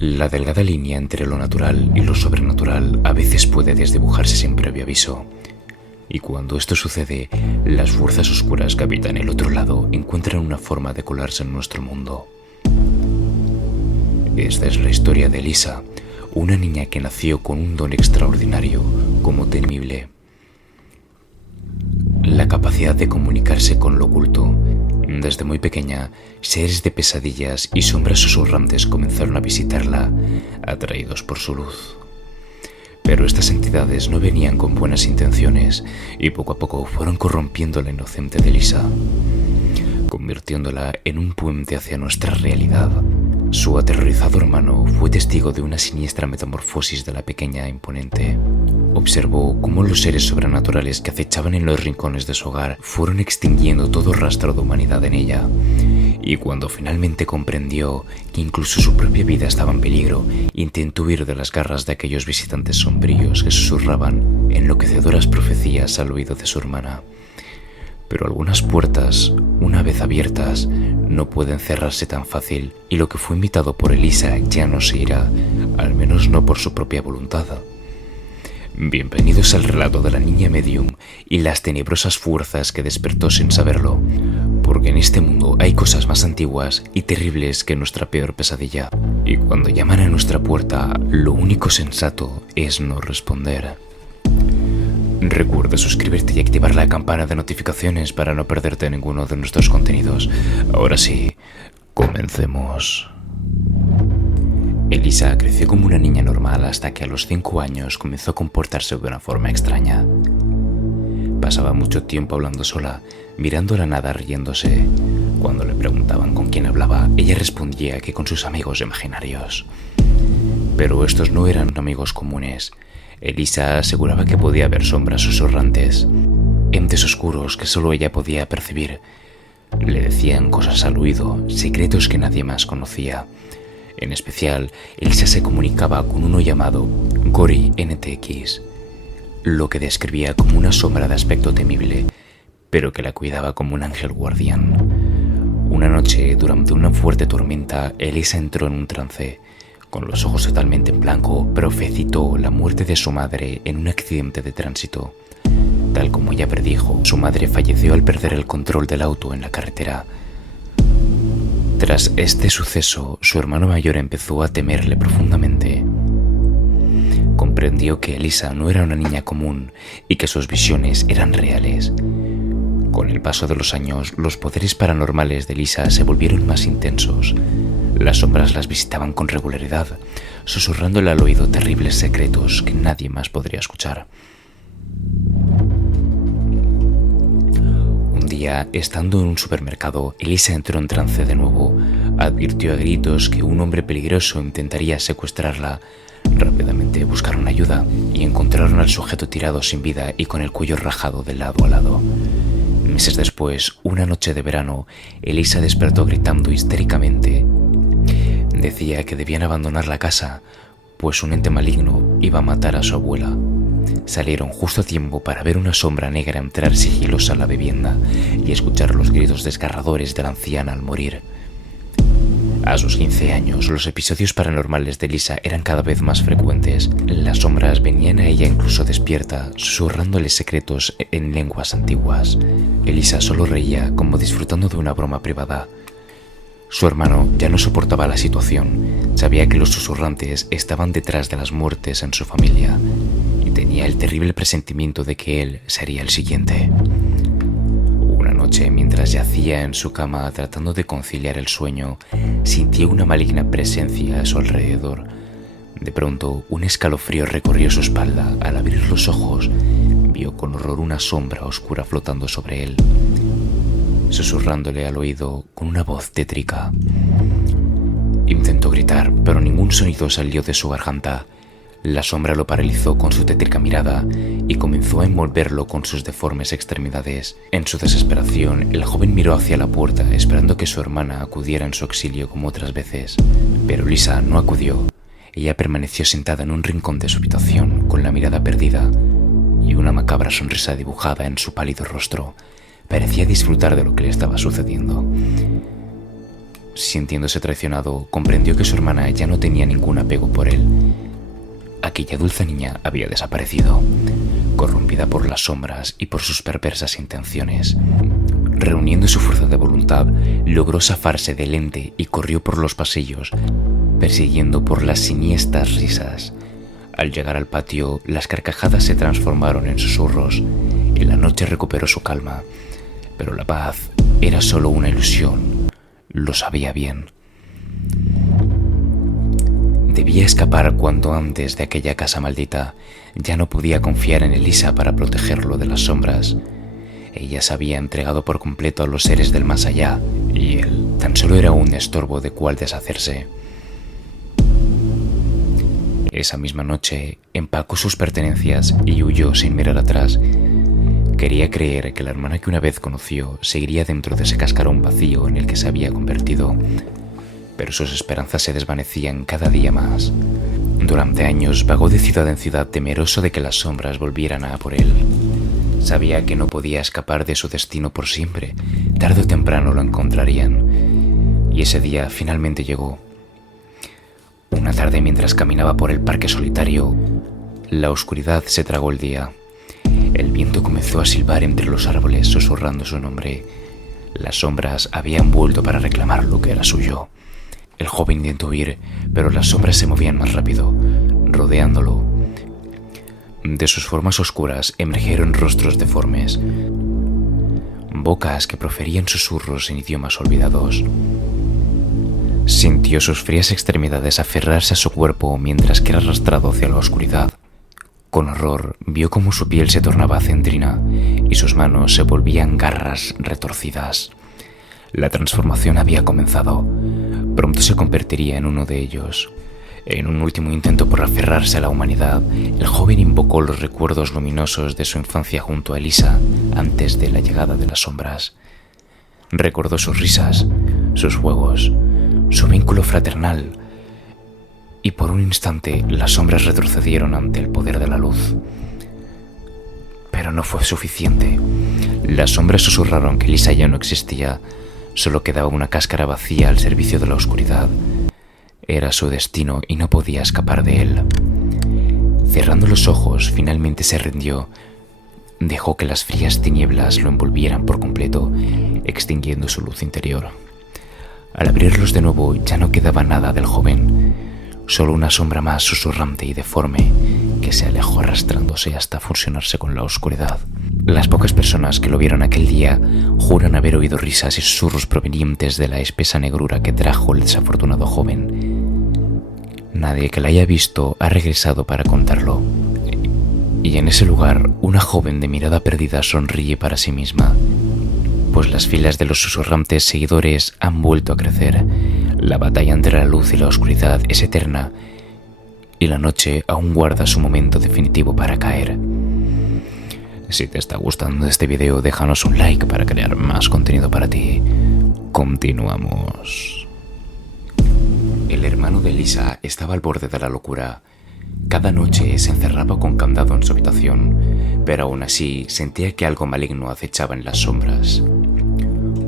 La delgada línea entre lo natural y lo sobrenatural a veces puede desdibujarse sin previo aviso. Y cuando esto sucede, las fuerzas oscuras que habitan el otro lado encuentran una forma de colarse en nuestro mundo. Esta es la historia de Elisa, una niña que nació con un don extraordinario como temible. La capacidad de comunicarse con lo oculto. Desde muy pequeña, seres de pesadillas y sombras susurrantes comenzaron a visitarla, atraídos por su luz. Pero estas entidades no venían con buenas intenciones y poco a poco fueron corrompiendo la inocente de Elisa, convirtiéndola en un puente hacia nuestra realidad. Su aterrorizado hermano fue testigo de una siniestra metamorfosis de la pequeña e imponente. Observó cómo los seres sobrenaturales que acechaban en los rincones de su hogar fueron extinguiendo todo rastro de humanidad en ella. Y cuando finalmente comprendió que incluso su propia vida estaba en peligro, intentó huir de las garras de aquellos visitantes sombríos que susurraban enloquecedoras profecías al oído de su hermana. Pero algunas puertas, una vez abiertas, no pueden cerrarse tan fácil, y lo que fue invitado por Elisa ya no se irá, al menos no por su propia voluntad. Bienvenidos al relato de la niña medium y las tenebrosas fuerzas que despertó sin saberlo, porque en este mundo hay cosas más antiguas y terribles que nuestra peor pesadilla, y cuando llaman a nuestra puerta, lo único sensato es no responder. Recuerda suscribirte y activar la campana de notificaciones para no perderte ninguno de nuestros contenidos. Ahora sí, comencemos. Elisa creció como una niña normal hasta que a los 5 años comenzó a comportarse de una forma extraña. Pasaba mucho tiempo hablando sola, mirando a la nada riéndose. Cuando le preguntaban con quién hablaba, ella respondía que con sus amigos imaginarios. Pero estos no eran amigos comunes. Elisa aseguraba que podía ver sombras susurrantes, entes oscuros que solo ella podía percibir. Le decían cosas al oído, secretos que nadie más conocía. En especial, Elisa se comunicaba con uno llamado Gori NTX, lo que describía como una sombra de aspecto temible, pero que la cuidaba como un ángel guardián. Una noche, durante una fuerte tormenta, Elisa entró en un trance. Con los ojos totalmente en blanco, profetizó la muerte de su madre en un accidente de tránsito. Tal como ella predijo, su madre falleció al perder el control del auto en la carretera. Tras este suceso, su hermano mayor empezó a temerle profundamente. Comprendió que Elisa no era una niña común y que sus visiones eran reales. Con el paso de los años, los poderes paranormales de Elisa se volvieron más intensos. Las sombras las visitaban con regularidad, susurrándole al oído terribles secretos que nadie más podría escuchar. Un día, estando en un supermercado, Elisa entró en trance de nuevo. Advirtió a gritos que un hombre peligroso intentaría secuestrarla. Rápidamente buscaron ayuda y encontraron al sujeto tirado sin vida y con el cuello rajado de lado a lado. Meses después, una noche de verano, Elisa despertó gritando histéricamente. Decía que debían abandonar la casa, pues un ente maligno iba a matar a su abuela. Salieron justo a tiempo para ver una sombra negra entrar sigilosa a la vivienda y escuchar los gritos desgarradores de la anciana al morir. A sus 15 años, los episodios paranormales de Elisa eran cada vez más frecuentes. Las sombras venían a ella incluso despierta, susurrándole secretos en lenguas antiguas. Elisa solo reía, como disfrutando de una broma privada. Su hermano ya no soportaba la situación. Sabía que los susurrantes estaban detrás de las muertes en su familia y tenía el terrible presentimiento de que él sería el siguiente. Una noche, mientras yacía en su cama tratando de conciliar el sueño, sintió una maligna presencia a su alrededor. De pronto, un escalofrío recorrió su espalda. Al abrir los ojos, vio con horror una sombra oscura flotando sobre él, susurrándole al oído con una voz tétrica. Intentó gritar, pero ningún sonido salió de su garganta. La sombra lo paralizó con su tétrica mirada y comenzó a envolverlo con sus deformes extremidades. En su desesperación, el joven miró hacia la puerta esperando que su hermana acudiera en su auxilio como otras veces. Pero Elisa no acudió. Ella permaneció sentada en un rincón de su habitación con la mirada perdida y una macabra sonrisa dibujada en su pálido rostro. Parecía disfrutar de lo que le estaba sucediendo. sintiéndose traicionado, comprendió que su hermana ya no tenía ningún apego por él. Aquella dulce niña había desaparecido, corrompida por las sombras y por sus perversas intenciones. Reuniendo su fuerza de voluntad, logró zafarse del ente y corrió por los pasillos, persiguiendo por las siniestras risas. Al llegar al patio, las carcajadas se transformaron en susurros y la noche recuperó su calma. Pero la paz era solo una ilusión, lo sabía bien. Debía escapar cuanto antes de aquella casa maldita. Ya no podía confiar en Elisa para protegerlo de las sombras. Ella se había entregado por completo a los seres del más allá, y él tan solo era un estorbo de cual deshacerse. Esa misma noche empacó sus pertenencias y huyó sin mirar atrás. Quería creer que la hermana que una vez conoció seguiría dentro de ese cascarón vacío en el que se había convertido, pero sus esperanzas se desvanecían cada día más. Durante años vagó de ciudad en ciudad temeroso de que las sombras volvieran a por él. Sabía que no podía escapar de su destino por siempre. Tarde o temprano lo encontrarían. Y ese día finalmente llegó. Una tarde, mientras caminaba por el parque solitario, la oscuridad se tragó el día. El viento comenzó a silbar entre los árboles, susurrando su nombre. Las sombras habían vuelto para reclamar lo que era suyo. El joven intentó huir, pero las sombras se movían más rápido, rodeándolo. De sus formas oscuras emergieron rostros deformes, bocas que proferían susurros en idiomas olvidados. Sintió sus frías extremidades aferrarse a su cuerpo mientras que era arrastrado hacia la oscuridad. Con horror vio cómo su piel se tornaba centrina y sus manos se volvían garras retorcidas. La transformación había comenzado. Pronto se convertiría en uno de ellos. En un último intento por aferrarse a la humanidad, el joven invocó los recuerdos luminosos de su infancia junto a Elisa antes de la llegada de las sombras. Recordó sus risas, sus juegos, su vínculo fraternal, y por un instante las sombras retrocedieron ante el poder de la luz. Pero no fue suficiente. Las sombras susurraron que Elisa ya no existía, solo quedaba una cáscara vacía al servicio de la oscuridad. Era su destino y no podía escapar de él. Cerrando los ojos, finalmente se rindió. Dejó que las frías tinieblas lo envolvieran por completo, extinguiendo su luz interior. Al abrirlos de nuevo ya no quedaba nada del joven, solo una sombra más susurrante y deforme que se alejó arrastrándose hasta fusionarse con la oscuridad. Las pocas personas que lo vieron aquel día juran haber oído risas y susurros provenientes de la espesa negrura que trajo el desafortunado joven. Nadie que la haya visto ha regresado para contarlo. Y en ese lugar, una joven de mirada perdida sonríe para sí misma, pues las filas de los susurrantes seguidores han vuelto a crecer. La batalla entre la luz y la oscuridad es eterna, y la noche aún guarda su momento definitivo para caer. Si te está gustando este video, déjanos un like para crear más contenido para ti. Continuamos. El hermano de Elisa estaba al borde de la locura. Cada noche se encerraba con candado en su habitación, pero aún así sentía que algo maligno acechaba en las sombras.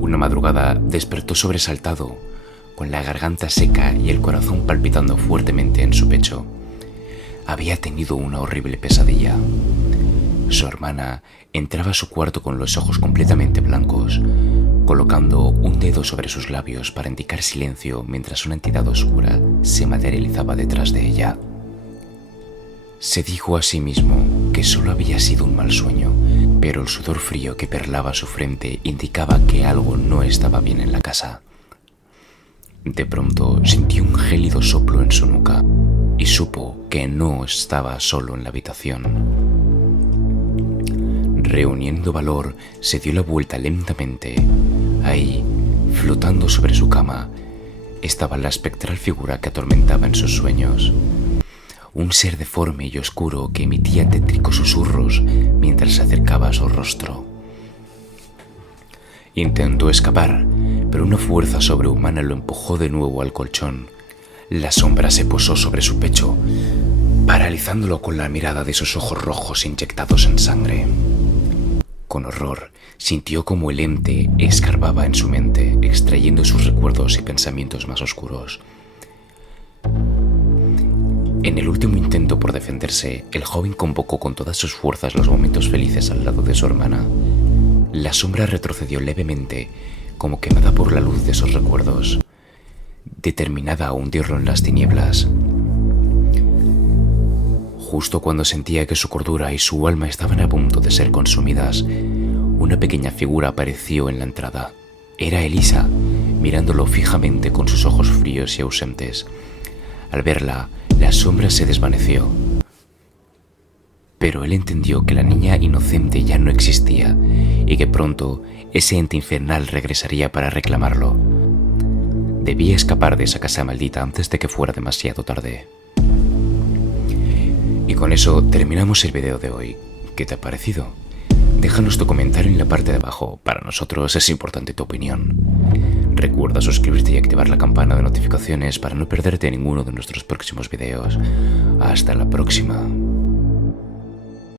Una madrugada despertó sobresaltado, con la garganta seca y el corazón palpitando fuertemente en su pecho. Había tenido una horrible pesadilla. Su hermana entraba a su cuarto con los ojos completamente blancos, colocando un dedo sobre sus labios para indicar silencio mientras una entidad oscura se materializaba detrás de ella. Se dijo a sí mismo que solo había sido un mal sueño, pero el sudor frío que perlaba su frente indicaba que algo no estaba bien en la casa. De pronto sintió un gélido soplo en su nuca y supo que no estaba solo en la habitación. Reuniendo valor, se dio la vuelta lentamente. Ahí, flotando sobre su cama, estaba la espectral figura que atormentaba en sus sueños. Un ser deforme y oscuro que emitía tétricos susurros mientras se acercaba a su rostro. Intentó escapar, pero una fuerza sobrehumana lo empujó de nuevo al colchón. La sombra se posó sobre su pecho, paralizándolo con la mirada de sus ojos rojos inyectados en sangre. Con horror, sintió como el ente escarbaba en su mente, extrayendo sus recuerdos y pensamientos más oscuros. En el último intento por defenderse, el joven convocó con todas sus fuerzas los momentos felices al lado de su hermana. La sombra retrocedió levemente, como quemada por la luz de esos recuerdos, determinada a hundirlo en las tinieblas. Justo cuando sentía que su cordura y su alma estaban a punto de ser consumidas, una pequeña figura apareció en la entrada. Era Elisa, mirándolo fijamente con sus ojos fríos y ausentes. Al verla, la sombra se desvaneció. Pero él entendió que la niña inocente ya no existía y que pronto ese ente infernal regresaría para reclamarlo. Debía escapar de esa casa maldita antes de que fuera demasiado tarde. Y con eso terminamos el video de hoy. ¿Qué te ha parecido? Déjanos tu comentario en la parte de abajo, para nosotros es importante tu opinión. Recuerda suscribirte y activar la campana de notificaciones para no perderte ninguno de nuestros próximos videos. Hasta la próxima.